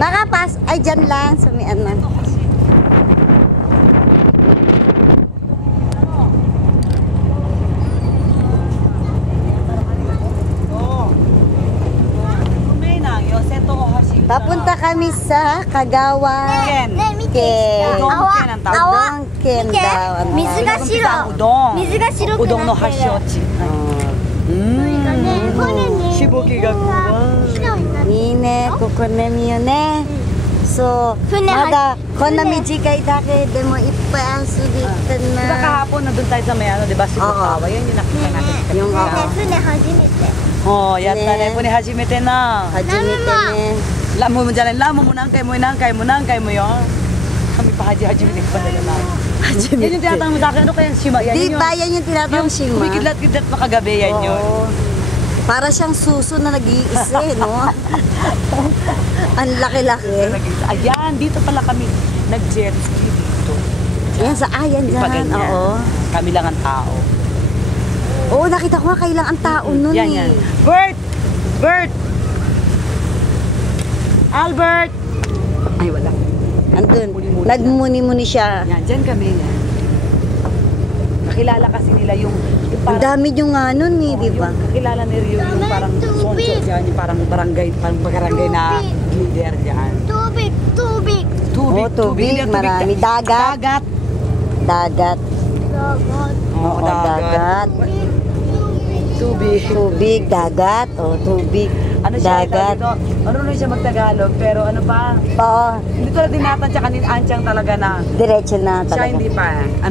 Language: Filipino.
Makapas, ay dyan lang, sumian na. Papunta kami sa Kagawa Ken. Udon Ken daw. Udon no hashi-ochi. Shiboki gaいいね、ここね、みよね。そう、まだこんな短いだけでもいっぱい遊び行ったな。 Diba kahapon nandun tayo sa may ano, diba? Shibukawa. Yan yung nakita natin sa Yung kanila. Oh, yatta ne. Pune hajimete na. 初めてね。 Lamo mo dyan. Lamo mo nangkay mo, nangkay mo, nangkay mo yun. Kami pa hajimete pa nila na. Yan yung tinatanong mo sa akin. Ano kaya shima? Yan Di yung ba yan yung tinatawag shima? kumikidlat-kidlat pa kagabi. Yan yun. Oo. Para siyang suso na nag-iisa eh, no? Ang laki-laki. Ayan, dito pala kami nag-jet ski dito. Yan sa ayan Di pa dyan. ganyan. Oo. Kami lang ang tao. Oo, nakita ko nga kailang ang tao nun Yan, eh. yan. Bert! Bert! Albert! Ay, wala. Andun. Muni-muni Nagmuni-muni siya. Yan, dyan kami. Yan. Nakilala kasi nila yung Ang dami yung nga nun eh, di ba? Yung kakilala ni Rio yung parang sonso dyan, yung parang barangay na leader dyan. Oo, tubig. Tubig, Marami. Dagat. Dagat. Dagat. Oo, Oo, dagat. Tubig. Tubig, dagat. O, tubig. Ano siya, Dagat. dito? Ano rin siya magtagalog, pero ano pa? Oo, Hindi tulad din natin, tsaka ni Anchang talaga na diretso na siya talaga. hindi pa. Ano